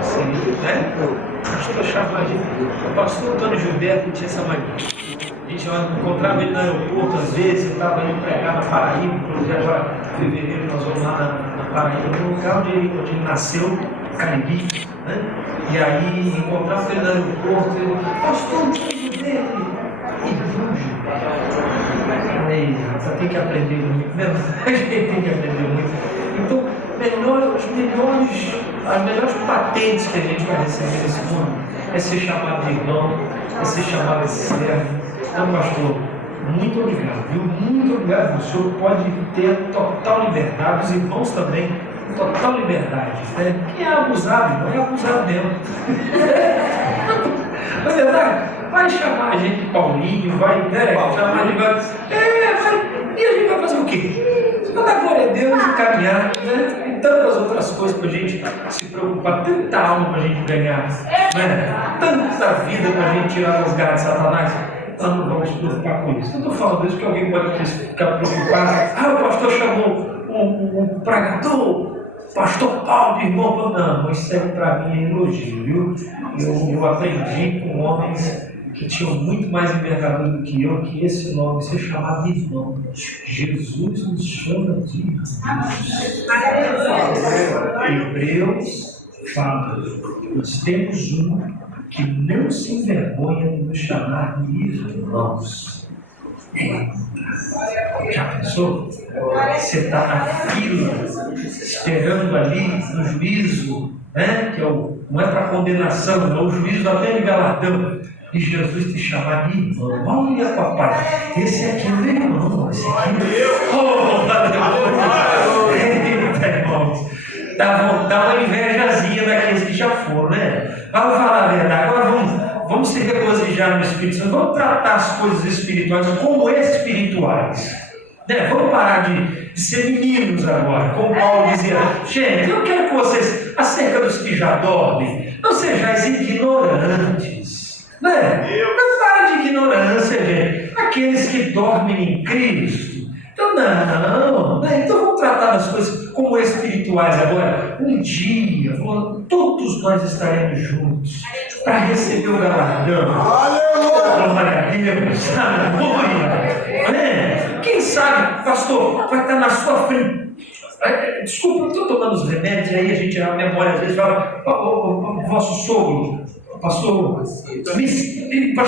assim, né? Pastor chamar de. O pastor Antônio Gilberto tinha essa mania. A gente encontrava ele no aeroporto, às vezes, ele estava indo pregar na Paraíba, inclusive agora, em fevereiro, nós vamos lá na Paraíba, no lugar onde ele nasceu, Caribe, né? E aí encontrava ele no aeroporto, ele, pastor Antônio Gilberto, você tem que aprender muito, né? A gente tem que aprender muito. Então, as melhores patentes que a gente vai receber nesse mundo é ser chamado de irmão, é ser chamado de servo. Então, pastor, muito obrigado, viu? Muito obrigado. O senhor pode ter total liberdade, os irmãos também, total liberdade. Né? Quem é abusado, irmão, é abusado mesmo. Não é verdade? Vai chamar a gente de Paulinho, vai, né? Chamar de. E a gente vai fazer o quê? Vai dar glória a Deus e caminhar, né? E tantas outras coisas para a gente se preocupar, tanta alma para a gente ganhar, né? Tanta vida para a gente tirar das garras de Satanás. Nós não vamos se preocupar com isso. Eu estou falando isso porque alguém pode ficar preocupado. O pastor chamou um pregador. Pastor Paulo, irmão, não, isso é para mim é elogio, viu? Eu aprendi com homens que tinham muito mais envergadura do que eu, que esse nome ser chamado de irmão. Jesus nos chama de irmãos. Hebreus fala, nós temos um que não se envergonha de nos chamar de irmãos. Já pensou? Você está na fila, esperando ali no juízo, né? Que não é para condenação, é o juízo até de galardão. E Jesus te chamar de irmão. Olha, papai, esse aqui é meu irmão, esse aqui é meu. Eita, irmãos, dá uma invejazinha daqueles que já foram, né? Vamos falar a verdade, agora vamos se regozijar no Espírito Santo, vamos tratar as coisas espirituais como espirituais. Né? Vamos parar de ser meninos agora, como Paulo dizia. Gente, eu quero que vocês, acerca dos que já dormem, não sejais ignorantes. Né? Não para de ignorância, gente. Aqueles que dormem em Cristo. Então, não, né? Então vamos tratar das coisas como espirituais agora. Um dia, todos nós estaremos juntos para receber o galardão. Glória a Deus, aleluia. Né? Quem sabe, pastor, vai estar na sua frente. Desculpa, eu estou tomando os remédios, e aí a gente, a memória às vezes fala, vosso sogro, pastor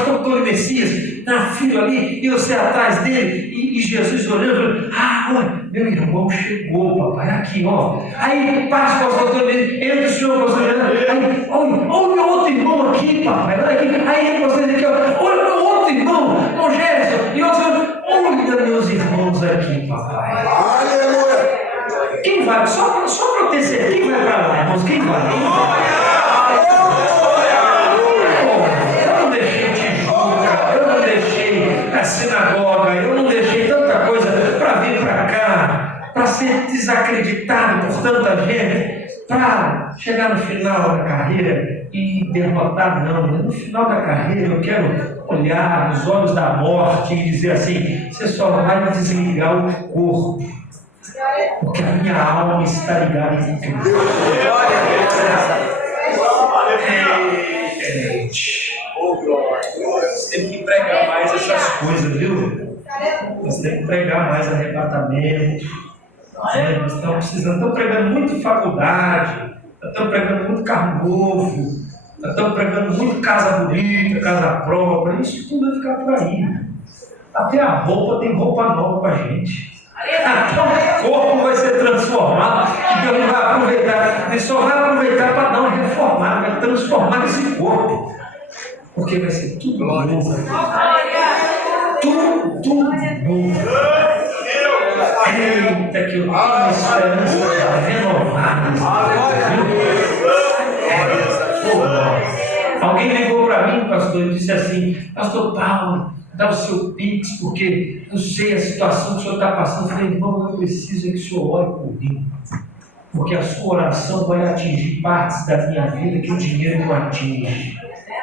Antônio Messias, na fila ali, e você atrás dele, e Jesus olhando, olha, meu irmão chegou, papai, aqui, ó. Aí passa o pastor Antônio Messias, entra o senhor, pastor Antônio, aí, olha o meu outro irmão aqui, papai, aí entra você aqui, olha o meu outro irmão, Gerson, e outro, olha meus irmãos aqui, papai. Aleluia! Quem vai? Só para ter certeza, quem vai para lá, irmãos? Quem vai? Eu não deixei Tijuca, eu não deixei a sinagoga, eu não deixei tanta coisa para vir para cá, para ser desacreditado por tanta gente, para chegar no final da carreira e derrotar, não. No final da carreira eu quero olhar nos olhos da morte e dizer assim: você só vai desligar o corpo, porque a minha alma está ligada em Cristo. Nós temos que pregar mais essas coisas, viu? Nós temos que pregar mais arrebatamento. Nós estamos precisando, estamos pregando muito faculdade, estamos pregando muito carro novo, estamos pregando muito casa bonita, casa própria. Isso tudo vai ficar por aí. Até a roupa, tem roupa nova para a gente. Então o corpo vai ser transformado, que Deus não vai aproveitar, ele só vai aproveitar para dar uma reformada, vai transformar esse corpo, porque vai ser tudo novo. Tudo novo. Eita, que eu tenho uma esperança renovada. Alguém ligou para mim, pastor, e disse assim: pastor Paulo, dá o seu pix, porque eu sei a situação que o senhor está passando. Eu falei: irmão, eu preciso é que o senhor ore por mim, porque a sua oração vai atingir partes da minha vida que o dinheiro não atinge.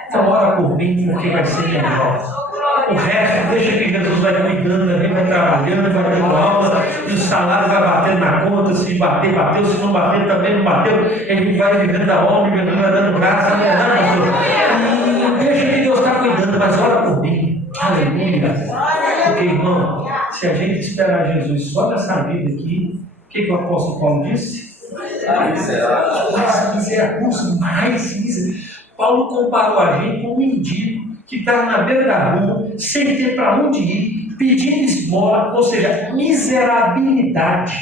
Então ora por mim, porque vai ser melhor. O resto, deixa que Jesus vai cuidando também, vai trabalhando, vai dando aula, e o salário vai batendo na conta, se bater, bateu, se não bater, também não bateu, ele vai vivendo da obra, vai dando graça, não é nada, pastor? Deixa que Deus está cuidando, mas ora por mim. Aleluia. Porque, irmão, se a gente esperar Jesus só nessa vida aqui, o que o apóstolo Paulo disse? Mais miserável, mais miserável. Paulo comparou a gente com um mendigo que está na beira da rua, sem ter para onde ir, pedindo esmola, ou seja, miserabilidade.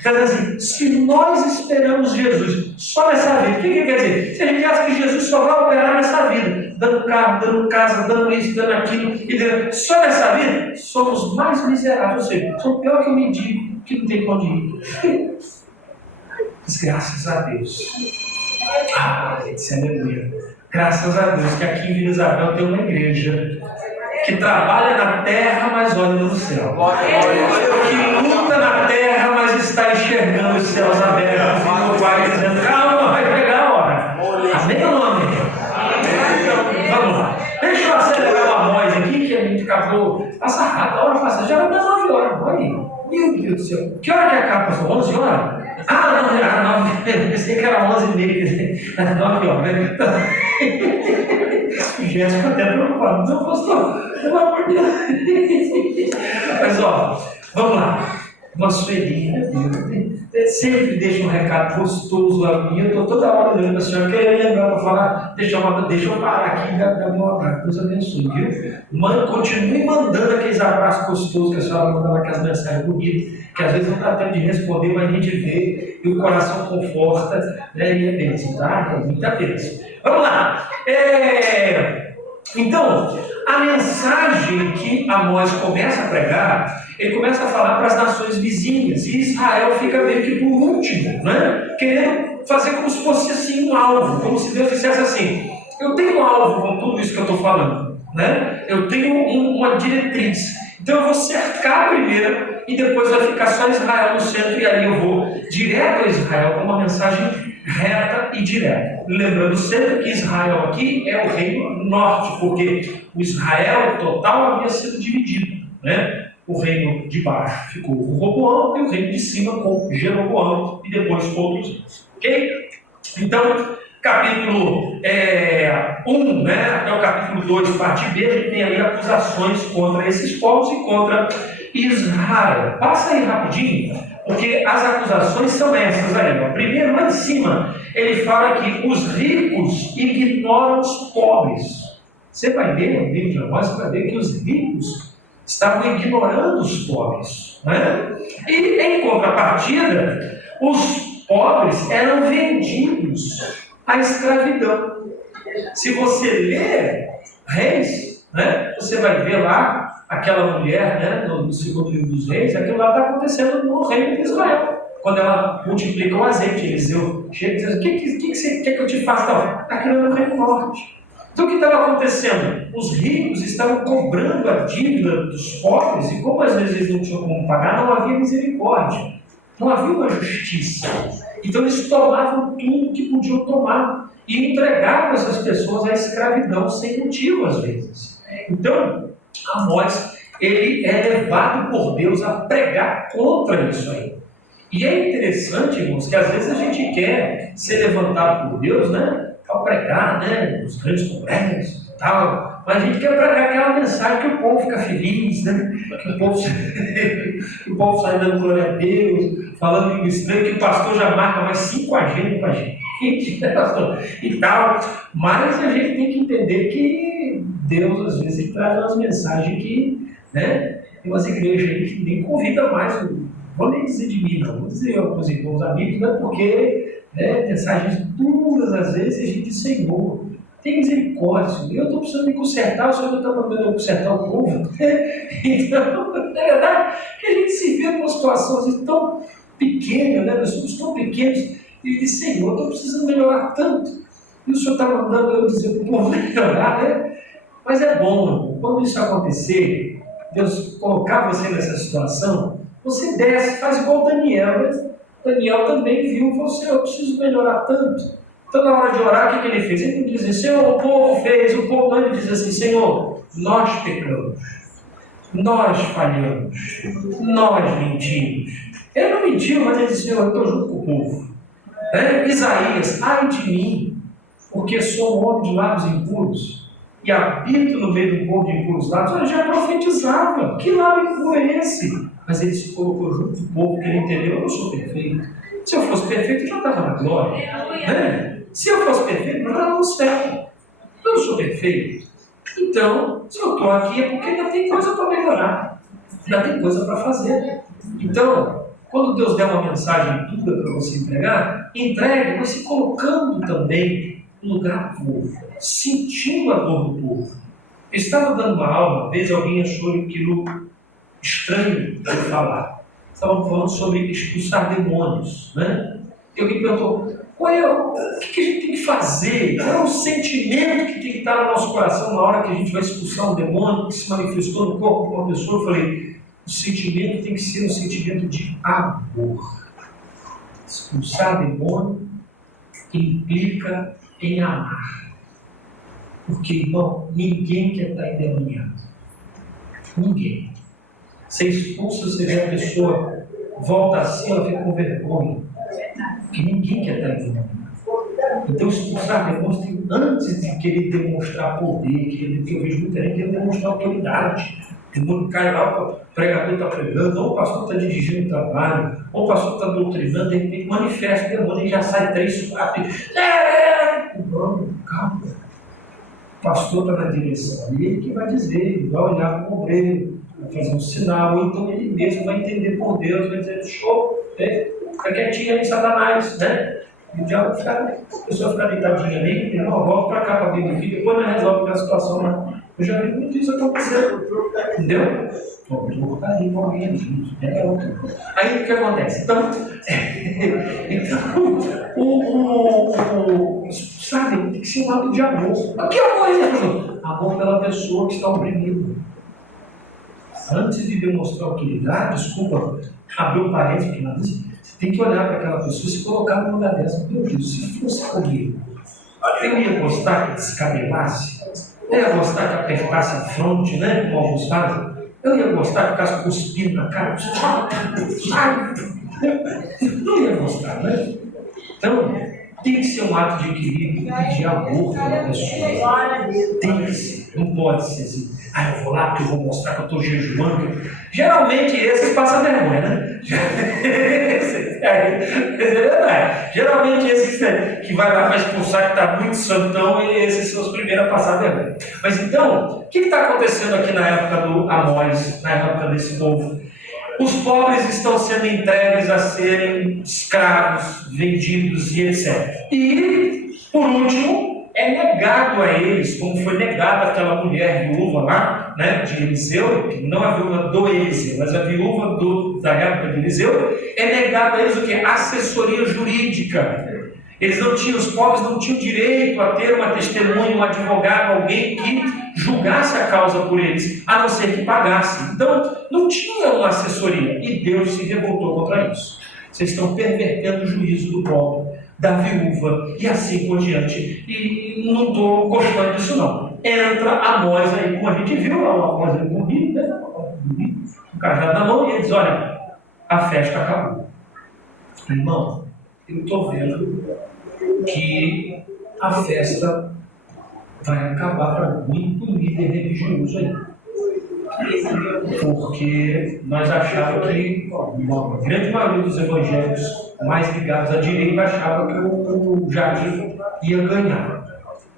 Quer dizer assim, se nós esperamos Jesus só nessa vida, o que quer dizer? Se a gente acha que Jesus só vai operar nessa vida, dando carro, dando casa, dando isso, dando aquilo, e só nessa vida, somos mais miseráveis, ou seja, somos pior que o mendigo que não tem para onde ir. Mas graças a Deus. Aleluia. Graças a Deus que aqui em Vila Isabel tem uma igreja que trabalha na terra, mas olha no céu. Que luta na terra, mas está enxergando os céus abertos. E no pai dizendo, calma, vai pegar a hora. Amém ou não amém? Vamos lá. Deixa eu acelerar a voz aqui, que a gente acabou. Passa rápido, a hora passa. Já vai dar 9 horas. Olha aí. Meu Deus do céu. Que hora que acaba, pastor? 11 horas? Ah, não, era 9. Eu pensei que era 11h30. Era 9 horas. Jéssica até preocupado. Não, pastor, pelo amor de Deus. Mas, vamos lá. Uma suelinha, sempre deixa um recado gostoso lá comigo. Eu estou toda hora olhando para a senhora, querendo lembrar para falar, deixa eu parar aqui e dar meu abraço. Deus abençoe, viu? Continue mandando aqueles abraços gostosos que a senhora manda lá, aquelas mensagens bonitas, que às vezes não está tendo de responder, mas a gente vê e o coração conforta, né? E é bênção, tá? É muita bênção. Vamos lá. Então, a mensagem que Amós começa a pregar, ele começa a falar para as nações vizinhas, e Israel fica meio que por último, né? Querendo fazer como se fosse assim um alvo, como se Deus dissesse assim, eu tenho um alvo com tudo isso que eu estou falando, né? Eu tenho uma diretriz, então eu vou cercar primeiro, e depois vai ficar só Israel no centro, e aí eu vou direto a Israel com uma mensagem reta e direta. Lembrando sempre que Israel aqui é o reino norte, porque o Israel total havia sido dividido, né? O reino de baixo ficou com Roboão e o reino de cima com Jeroboão e depois outros reinos. Ok? Então, capítulo 1, né, até o capítulo 2, parte B, a gente tem ali acusações contra esses povos e contra Israel. Passa aí rapidinho, porque as acusações são essas aí. Primeiro, lá em cima, ele fala que os ricos ignoram os pobres. Você vai ver no livro de Amós, você vai ver que os ricos estavam ignorando os pobres, né? E em contrapartida, os pobres eram vendidos à escravidão. Se você ler Reis, né, você vai ver lá aquela mulher, né, no segundo livro dos Reis, aquilo lá está acontecendo no reino de Israel. Quando ela multiplica o azeite, Eliseu chega e diz: o que você quer que eu te faça? Está criando no reino norte. Então o que estava acontecendo? Os ricos estavam cobrando a dívida dos pobres, e como às vezes eles não tinham como pagar, não havia misericórdia, não havia uma justiça. Então eles tomavam tudo que podiam tomar e entregavam essas pessoas à escravidão sem motivo às vezes. Então, Amós, ele é levado por Deus a pregar contra isso aí. E é interessante, irmãos, que às vezes a gente quer ser levantado por Deus, né? Para pregar, né? Os grandes congressos e tal. Mas a gente quer pregar aquela mensagem que o povo fica feliz, né? Que o povo sai dando glória a Deus, falando em estranho, que o pastor já marca mais 5 agendas para a gente, né, pastor? E tal. Mas a gente tem que entender que Deus, às vezes, traz umas mensagens que, né? Tem umas igrejas aí que nem convida mais. Vou nem dizer de mim, não. Vou dizer aos irmãos amigos, né? Porque mensagens duras, às vezes, a gente diz: Senhor, tem misericórdia, eu estou precisando me consertar, o Senhor não está mandando eu consertar o povo. Então, na verdade, que a gente se vê numa situação assim, tão pequena, né? Nós somos tão pequenos, e diz: Senhor, eu estou precisando melhorar tanto, e o Senhor está mandando eu dizer para o povo melhorar, né? Mas é bom, quando isso acontecer, Deus colocar você nessa situação, você desce, faz igual Daniel, né? Daniel também viu e falou: Senhor, eu preciso melhorar tanto. Então, na hora de orar, o que ele fez? Ele não diz assim, Senhor, o povo fez, o povo não, ele diz assim, Senhor, nós pecamos, nós falhamos, nós mentimos. Ele não mentiu, mas ele disse, Senhor, eu estou junto com o povo. Isaías, ai de mim, porque sou um homem de lábios impuros e habito no meio do povo de impuros lábios. Ele já profetizava, que lábio impuro é esse? Mas ele se colocou junto do povo, porque ele entendeu, eu não sou perfeito. Se eu fosse perfeito, eu já estava na glória. Se eu fosse perfeito, eu já estava no céu. Eu não sou perfeito. Então, se eu estou aqui é porque ainda tem coisa para melhorar, ainda tem coisa para fazer. Então, quando Deus der uma mensagem dura para você entregar, entregue, mas se colocando também no lugar do povo, sentindo a dor do povo. Eu estava dando uma aula, uma vez alguém achou aquilo estranho de falar. Estavam falando sobre expulsar demônios, né? E alguém perguntou, o que a gente tem que fazer? Qual é o sentimento que tem que estar no nosso coração na hora que a gente vai expulsar um demônio que se manifestou no corpo de uma pessoa? Eu falei, o sentimento tem que ser um sentimento de amor. Expulsar demônio implica em amar. Porque, irmão, ninguém quer estar endemoniado. Ninguém. Você expulsa, você vê a pessoa, volta assim, ela fica com vergonha. Porque ninguém quer estar endemoniado. Então, expulsar demônios tem, antes de querer demonstrar poder, que eu vejo muita gente querendo demonstrar autoridade. O demônio cai lá, o pregador está pregando, ou o pastor está dirigindo o trabalho, ou o pastor está doutrinando, de repente manifesta o demônio e já sai 3, 4. Não, calma. O pastor está na direção, e ele que vai dizer, ele vai olhar para o obreiro, vai fazer um sinal, ou então ele mesmo vai entender por Deus, vai dizer, show, fica quietinho ali, Satanás, né? E o diabo a pessoa fica deitadinha ali, não, volta para cá para dentro aqui, depois não resolve a situação, né? Eu já vi muito isso acontecer, entendeu? Bom, eu vou colocar ali com alguém ali, aí o que acontece? Então, sabe, tem que ser um ato de amor. O que amor é isso? Amor pela pessoa que está oprimida. Antes de demonstrar utilidade, desculpa, abrir um parênteses aqui na lista, você tem que olhar para aquela pessoa e se colocar no lugar dessa. Meu Deus, se fosse comigo, eu ia gostar que descabelasse, eu ia gostar que apertasse a fronte, né? Como alguns fazem. Eu ia gostar que ficasse cuspindo na cara. Não ia gostar, né? Então, tem que ser um ato de equilíbrio e de amor pela pessoa. Tem que ser. Não pode ser assim. Eu vou lá porque eu vou mostrar que eu estou jejuando. Geralmente esses passam vergonha, né? É verdade. Geralmente esses que vai lá para expulsar que está muito santão, esses são os primeiros a passar vergonha. Mas então, o que está acontecendo aqui na época do Amós, na época desse povo? Os pobres estão sendo entregues a serem escravos, vendidos e etc. E, por último, é negado a eles, como foi negado àquela mulher viúva lá, né, de Eliseu, não a viúva do Eliseu, mas a viúva da época de Eliseu, é negado a eles o que? Assessoria jurídica. Eles não tinham, os pobres não tinham direito a ter uma testemunha, um advogado, alguém que julgasse a causa por eles, a não ser que pagasse. Então, não tinha uma assessoria, e Deus se revoltou contra isso. Vocês estão pervertendo o juízo do pobre, da viúva, e assim por diante. E não estou gostando disso não. Entra Amós aí, como a gente viu, o Amós ali morrido, né? O cajado na mão, e ele diz, olha, a festa acabou. Irmão, eu estou vendo que a festa vai acabar para muito líder religioso aí. Porque nós achávamos que a grande maioria dos evangélicos mais ligados à direita achava que o Jardim ia ganhar.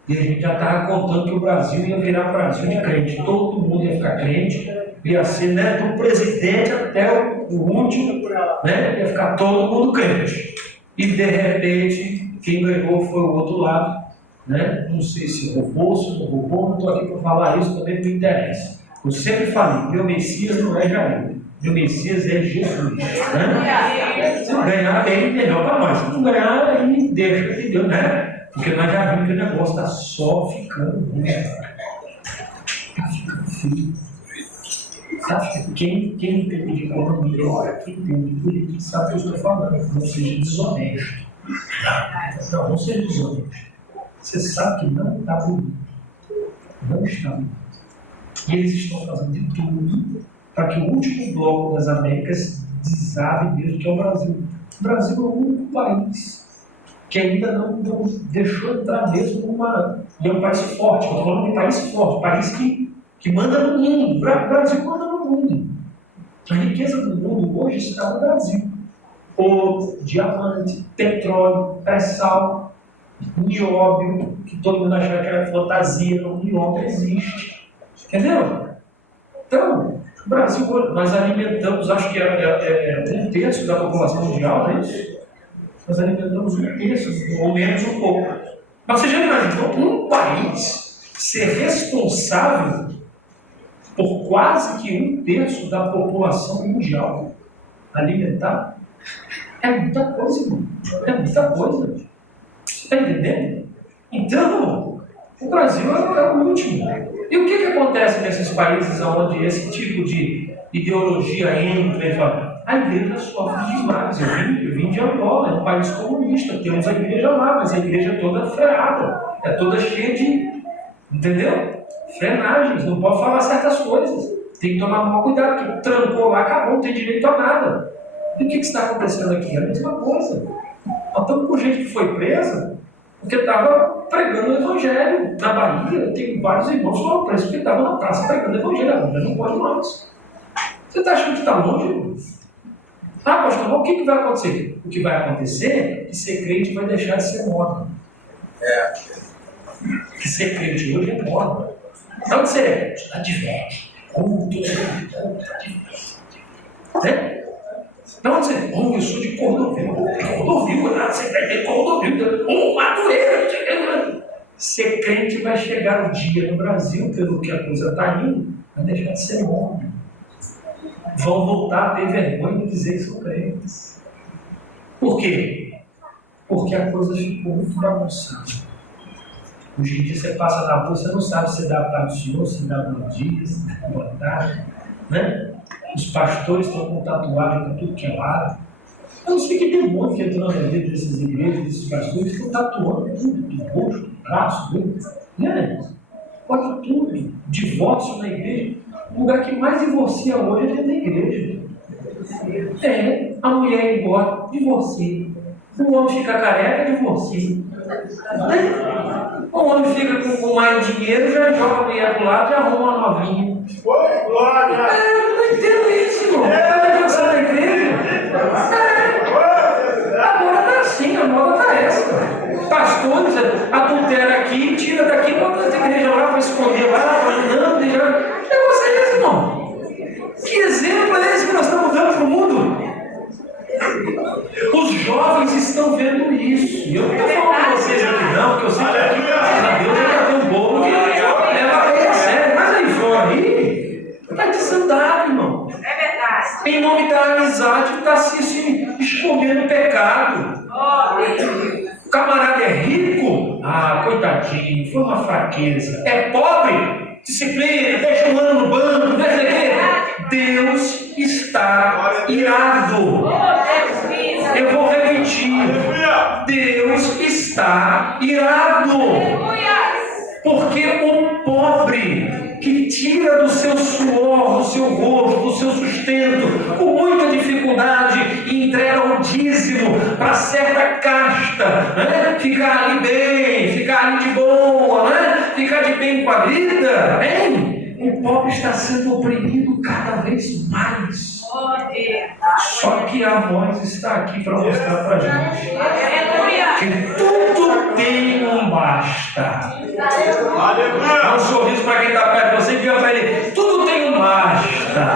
E a gente já estava contando que o Brasil ia virar Brasil de crente. Todo mundo ia ficar crente, ia ser, né, do presidente até o último, né, ia ficar todo mundo crente. E de repente, quem ganhou foi o outro lado, né? Não sei se roubou, se não roubou, não estou aqui para falar isso, também não interessa. Eu sempre falei, meu Messias não é Jair, meu Messias é Jesus. Né? Se ganhar, bem, melhor para nós. Se não ganhar, aí deixa de Deus, né? Porque nós já vimos que o negócio está só ficando ruim. Está ficando frio. Sabe, quem entende de economia, quem entende de política, sabe o que eu estou falando, não seja desonesto. Não, vamos ser honestos. Você sabe que não está bonito. Não está bonito. E eles estão fazendo de tudo para que o último bloco das Américas desabe mesmo, que é o Brasil. O Brasil é o único país que ainda não deixou entrar mesmo numa... E é um país forte, eu estou falando de país forte, país que manda no mundo. O Brasil manda no mundo. A riqueza do mundo hoje está no Brasil. Ouro, diamante, petróleo, pré-sal, nióbio, que todo mundo achava que era fantasia, o nióbio existe. Entendeu? Então, o Brasil, nós alimentamos, acho que é 1/3 da população mundial, não é isso? Nós alimentamos 1/3, ou menos um pouco. Mas você já imaginou um país ser responsável por quase que 1/3 da população mundial alimentar? É muita coisa, irmão. É muita coisa. Você está entendendo? Então, o Brasil é o último. E o que acontece nesses países onde esse tipo de ideologia entra e fala? A igreja sofre demais. Eu vim de Angola, é um país comunista, temos a igreja lá, mas a igreja é toda freada, é toda cheia de, entendeu? Frenagens, não pode falar certas coisas. Tem que tomar muito cuidado, porque trancou lá, acabou, não tem direito a nada. E o que está acontecendo aqui? É a mesma coisa. Nós estamos com gente que foi presa porque estava pregando o evangelho. Na Bahia, tem vários irmãos que foram presos porque estavam na praça pregando o evangelho. Agora não pode mais. Você está achando que está longe? Ah, pastor, mas o que vai acontecer? O que vai acontecer é que ser crente vai deixar de ser moda. Que ser crente hoje é moda. Então você está de velho. Né? Não, você, eu sou de Cordovil. Cordovil, você vai ter Cordovil. Madureira. Ser crente vai chegar o dia no Brasil, pelo que a coisa está indo, vai deixar de ser moda. Vão voltar a ter vergonha de dizer que são crentes. Por quê? Porque a coisa ficou muito bagunçada. Hoje em dia você passa na rua, você não sabe se dá para o senhor, se dá bom dia, se dá boa tarde, né? Os pastores estão com tatuagem para tudo que é lado. Eu não sei que demônio que entrou na vida dessas igrejas, desses pastores, estão tatuando tudo, do rosto, do braço, tudo. Né? Bota tudo. Divórcio na igreja. O lugar que mais divorcia hoje é dentro da igreja. A mulher ir embora, divorcia. O homem fica careca, divorcia. O homem fica com mais dinheiro, já joga a mulher pro lado e arruma uma novinha. Eu não entendo isso, irmão. Está pensando na igreja? Agora está assim, a moda está essa. Pastores adultera aqui, tira daqui, bota essa igreja lá para esconder lá, não, deixa. Negócio é esse, irmão. Que exemplo é esse que nós estamos dando para o mundo? Os jovens estão vendo isso. E eu não estou falando com vocês aqui, não, porque eu sei que aqui, graças a Deus, já tem um bolo que leva a coisa a sério. Mas aí fora, aí, está desandado, irmão. É verdade. Em nome da amizade, está se escondendo pecado. O camarada é rico? Ah, coitadinho, foi uma fraqueza. É pobre? Disciplina, deixa um ano no banco, deixa aqui. Deus está irado. Eu vou repetir. Deus está irado. Porque o pobre que tira do seu suor, do seu rosto, do seu sustento, com muita dificuldade, e entrega o dízimo para certa casta, né? Ficar ali bem, ficar ali de boa, né? Ficar de bem com a vida, hein? O pobre está sendo oprimido cada vez mais. Só que a voz está aqui para mostrar para a gente que tudo tem um basta. Dá um sorriso para quem está perto de você e diga para ele: tudo tem um basta.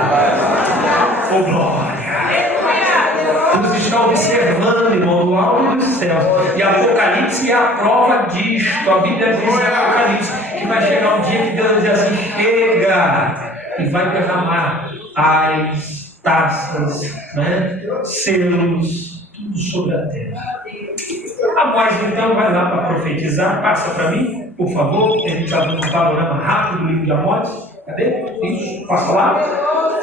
Oh, glória! Deus está observando, irmão, do alto dos céus. E Apocalipse é a prova disto. A Bíblia diz em Apocalipse que vai chegar um dia que Deus diz assim: chega! E vai derramar as taças, né? Selos, tudo sobre a terra. Amós então vai lá para profetizar. Passa para mim, por favor. A gente está dando um panorama rápido do livro de Amós. Cadê? Isso, passa lá.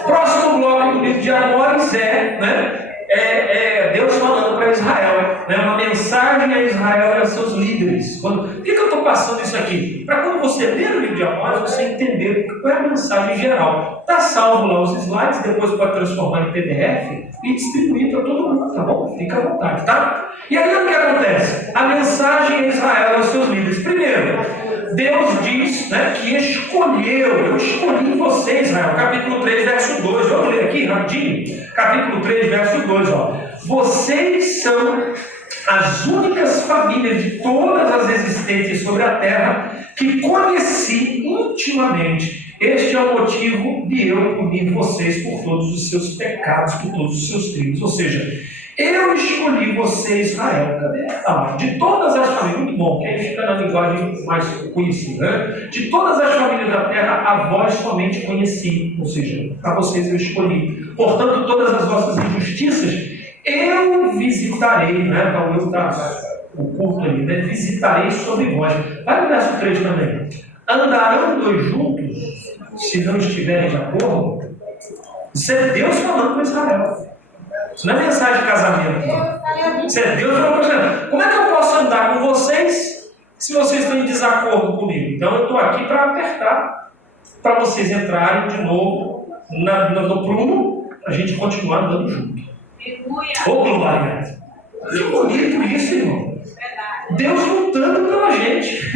Próximo bloco do livro de Amós é Deus falando para para Israel, né? Uma mensagem a Israel e aos seus líderes. Por que eu estou passando isso aqui? Para quando você ler o livro de Amós, você entender qual é a mensagem geral. Está salvo lá os slides, depois pode transformar em PDF e distribuir para todo mundo, tá bom? Fica à vontade, tá? E aí o que acontece? A mensagem a Israel e aos seus líderes. Primeiro, Deus diz, né, que eu escolhi você, Israel. Capítulo 3, verso 2. Vamos ler aqui rapidinho? Capítulo 3, verso 2. Vocês são as únicas famílias de todas as existentes sobre a terra que conheci intimamente. Este é o motivo de eu punir vocês por todos os seus pecados, por todos os seus crimes. Ou seja, eu escolhi você, Israel. Cadê? De todas as famílias, muito bom, que aí fica na linguagem mais conhecida, né? De todas as famílias da terra, a vós somente conheci. Ou seja, para vocês eu escolhi. Portanto, todas as vossas injustiças eu visitarei, né? Então eu está o curto ali, né? Visitarei sobre vós. Vai no verso 3 também. Andarão dois juntos, se não estiverem de acordo? Isso é Deus falando com Israel. Isso não é mensagem de casamento. Não. Isso é Deus falando com Israel. Como é que eu posso andar com vocês se vocês estão em desacordo comigo? Então eu estou aqui para apertar, para vocês entrarem de novo no prumo, para a gente continuar andando junto. Ô, glória! Que bonito isso, irmão. Deus lutando pela gente.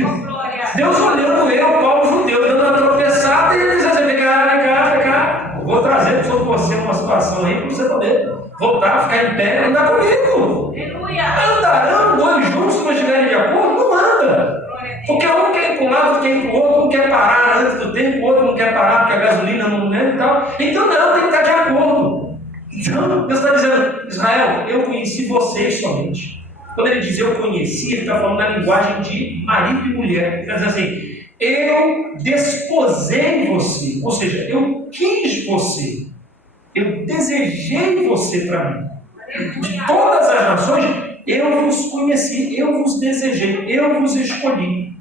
Deus olhando eu, Paulo judeu, dando uma tropeçada, e ele diz assim: vem cá. Vou trazer sobre você uma situação aí para você poder voltar, ficar em pé e andar comigo. Andarão dois juntos se não estiverem de acordo? Não anda. Porque um quer ir para um lado, outro quer ir para o outro, um quer parar antes do tempo, o outro não quer parar porque a gasolina não é e tal. Então não, tem que estar de acordo. Então, Deus está dizendo: Israel, eu conheci vocês somente. Quando ele diz eu conheci, ele está falando na linguagem de marido e mulher. Ele está dizendo assim: eu desposei você, ou seja, eu quis você, eu desejei você para mim. De todas as nações, eu vos conheci, eu vos desejei, eu vos escolhi.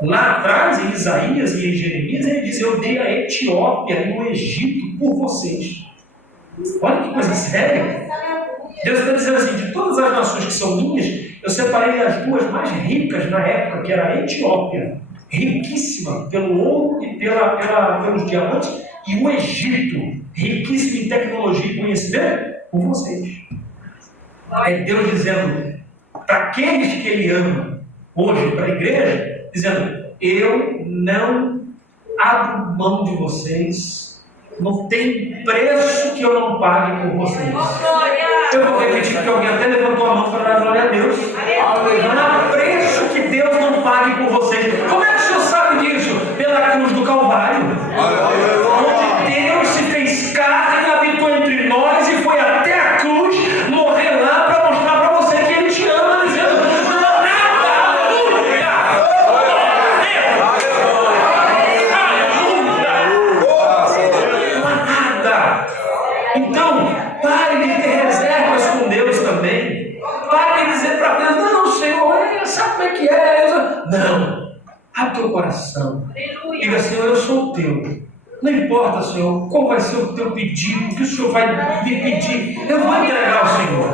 Lá atrás, em Isaías e em Jeremias, ele diz: eu dei a Etiópia e o Egito por vocês. Olha que coisa séria. Deus está dizendo assim: de todas as nações que são minhas, eu separei as duas mais ricas na época, que era a Etiópia, riquíssima pelo ouro e pelos diamantes, e o Egito, riquíssimo em tecnologia e conhecimento, por vocês. É Deus dizendo para aqueles que Ele ama, hoje, para a igreja, dizendo: eu não abro mão de vocês. Não tem preço que eu não pague por vocês. Eu vou repetir porque alguém até levantou a mão para dar glória a Deus. Não há preço que Deus não pague por vocês. Como é que o senhor sabe disso? Pela cruz do Calvário. Onde Deus se fez carne, habitou entre nós e foi até a cruz morrer lá para mostrar para você que Ele te ama, dizendo: então, pare de ter reservas com Deus também. Pare de dizer para Deus: não, Senhor, sabe como é que é? Não, abre teu coração. Diga: Senhor, eu sou teu. Não importa, Senhor, qual vai ser o teu pedido, o que o Senhor vai me pedir, eu vou entregar ao Senhor.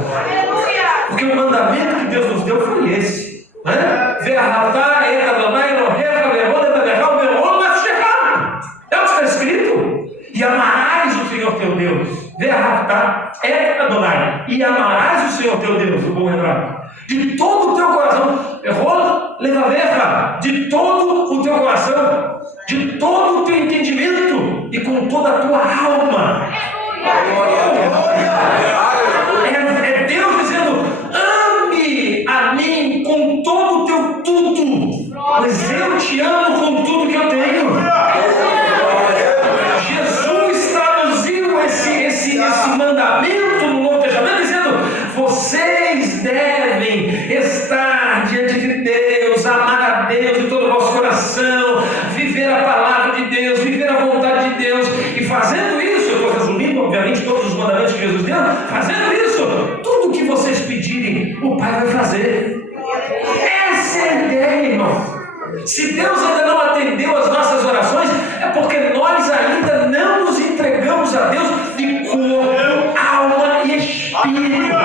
Porque o mandamento que Deus nos deu foi esse. É o que está escrito. E amarás o Senhor teu Deus. E amarás o Senhor teu Deus, o bom hebraico, de todo o teu coração, de todo o teu coração, de todo o teu entendimento e com toda a tua alma. É Deus dizendo: ame a mim com todo o teu tudo, mas eu te amo com tudo que eu tenho. Jesus traduziu esse mandamento no Novo Testamento dizendo: vocês devem estar diante de Deus, amar a Deus de todo o vosso coração, viver a palavra de Deus, viver a vontade de Deus. E fazendo isso, eu estou resumindo obviamente todos os mandamentos que Jesus deu, fazendo isso, tudo que vocês pedirem, o Pai vai fazer. Essa é a ideia, irmão. Se Deus ainda não atendeu as nossas orações, é porque nós ainda não nos entregamos a Deus de corpo, alma e espírito.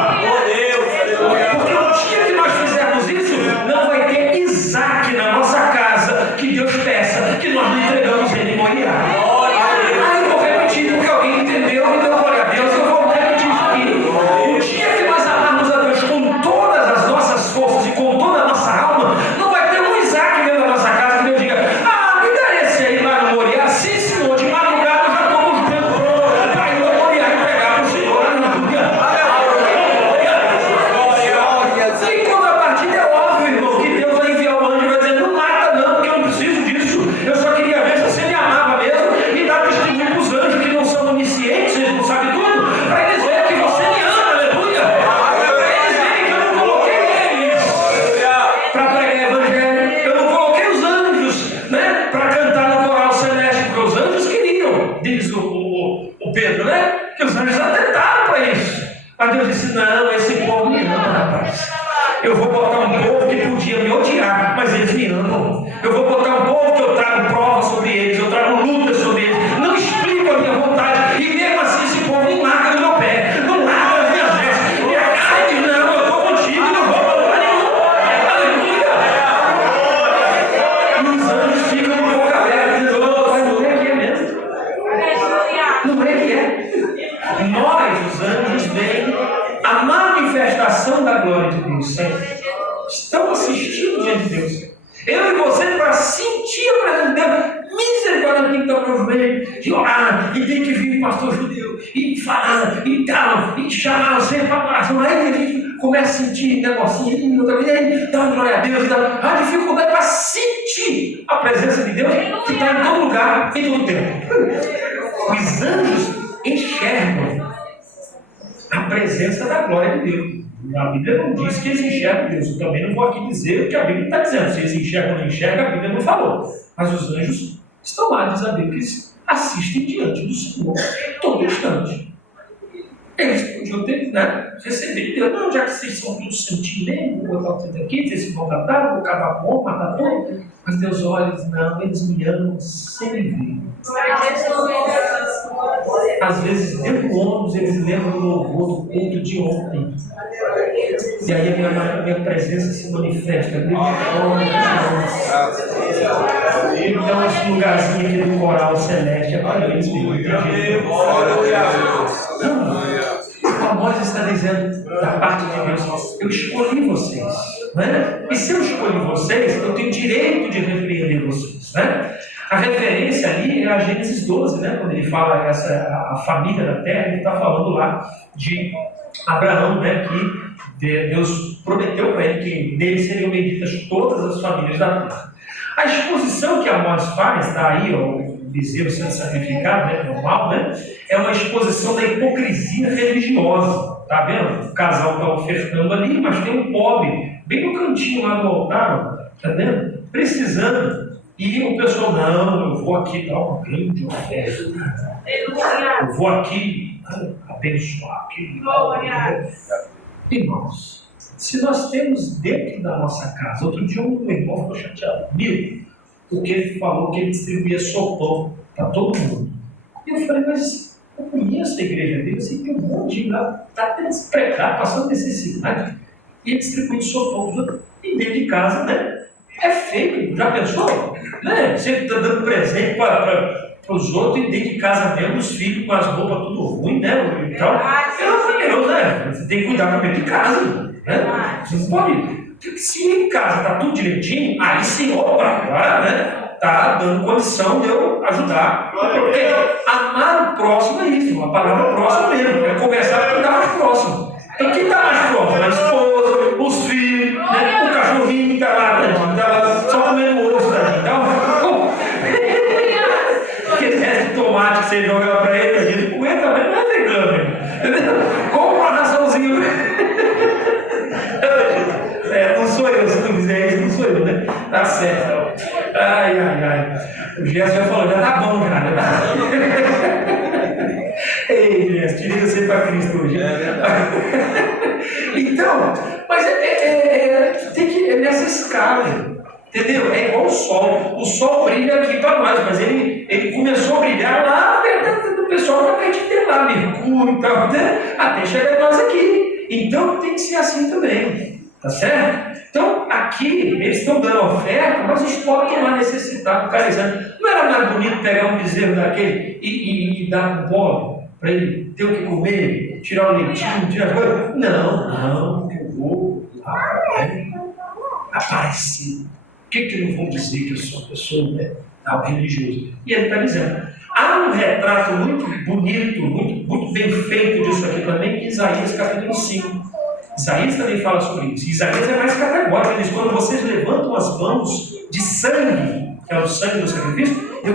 diz o Pedro, né? Que os anjos atentaram para isso. Mas Deus disse: não, esse povo me ama, rapaz. Eu vou botar um povo que podia me odiar, mas eles me amam. Eu vou botar um povo que eu trago provas sobre eles, eu trago lutas sobre eles. Não explico a minha vontade. E mesmo assim esse povo não larga do meu pé, não larga das minhas vestes. E a cara diz: não, eu estou contigo e não vou para lugar nenhum. Aleluia! E os anjos ficam com a boca aberta, dizendo: não é que é mesmo? Não é que é? Nós, os anjos, veem a manifestação da glória de Deus sempre. Estão assistindo diante de Deus. Eu e você, para sentir a presença de Deus, misericórdia, tem que estar no joelho, e orar, e tem que vir o pastor judeu, e falar, e tal, e chamar você para oração. Aí a gente começa a sentir negocinho, e aí dá uma glória a Deus, e dá a dificuldade para sentir a presença de Deus, que está em todo lugar, em todo tempo. Os anjos enxergam a presença da glória de Deus. A Bíblia não diz que eles enxergam Deus. Eu também não vou aqui dizer o que a Bíblia está dizendo. Se eles enxergam ou não enxergam, a Bíblia não falou. Mas os anjos estão lá, diz a Bíblia, que eles assistem diante do Senhor todo instante. Eles podiam ter, né, receber Deus. Não, já que vocês são todos sentimentos, vou botar vocês aqui, vocês se vão matar, vou acabar com, matar todo. Mas Deus olha e diz: não, eles me amam sem me ver. Às vezes, dentro do ônibus, eles lembram do louvor do culto de ontem. E aí a minha presença se manifesta. Então, esse lugarzinho aqui do coral celeste é para eles mesmo. Amós está dizendo da parte de Deus: eu escolhi vocês, né? E se eu escolhi vocês, eu tenho direito de repreender vocês, né? A referência ali é a Gênesis 12, né? Quando ele fala a família da terra, ele está falando lá de Abraão, né? Que Deus prometeu para ele que nele seriam benditas todas as famílias da terra. A exposição que Amós faz, está aí, o bezerro sendo sacrificado, né? Normal, né? É uma exposição da hipocrisia religiosa. Tá vendo? O casal está ofertando ali, mas tem um pobre bem no cantinho lá do altar, tá vendo? Precisando. E o pessoal: não, eu vou aqui dar uma grande oferta. Eu vou aqui abençoar. Irmãos, se nós temos dentro da nossa casa, outro dia um irmão ficou chateado comigo, porque ele falou que ele distribuía sopão para todo mundo. E eu falei: mas eu conheço a igreja dele, eu sei que um monte de gente lá está despregado, passando necessidade, e ele distribui sopão e dentro de casa, né? É feio, já pensou? Né? Você está dando presente para os outros e dentro de casa mesmo, os filhos com as roupas tudo ruim, né? E tal. Pelo amor de Deus, né? Você tem que cuidar para dentro de casa, né? Você não pode. Se em casa está tudo direitinho, aí sim, opa, agora, né? Está dando condição de eu ajudar. Porque amar o próximo é isso, uma palavra próxima mesmo, é conversar com quem está mais próximo. Então quem está mais próximo? A esposa, os filhos, né? O cachorrinho que está lá, né? Está lá só comendo osso, né? Então, aquele resto de tomate que você joga para ele, a gente não aguenta, mas não é vegano. Compra uma raçãozinha. Não sou eu, se não fizer isso, não sou eu, né? Tá certo. Ai. O Gerson já falou: já tá bom, cara. Ei, Gerson, te liga você para Cristo hoje. Então, mas tem que é nessa escala. Entendeu? É igual o sol. O sol brilha aqui para nós, mas ele começou a brilhar lá do pessoal da parte de lá, Mercúrio e tal, né? Até chegar nós aqui. Então tem que ser assim também. Tá certo? Então, aqui, eles estão dando oferta, mas eles podem lá necessitar do carizante. Não era mais bonito pegar um bezerro daquele e dar para o pobre, para ele ter o que comer, tirar o leitinho, tirar as coisas? Não, porque eu vou aparecer. O que não vão dizer que eu sou uma pessoa, né, religiosa? E ele está dizendo. Há um retrato muito bonito, muito bem feito disso aqui também, em Isaías capítulo 5. Isaías também fala sobre isso. Isaías é mais categórico. Ele diz: quando vocês levantam as mãos de sangue, que é o sangue do sacrifício, eu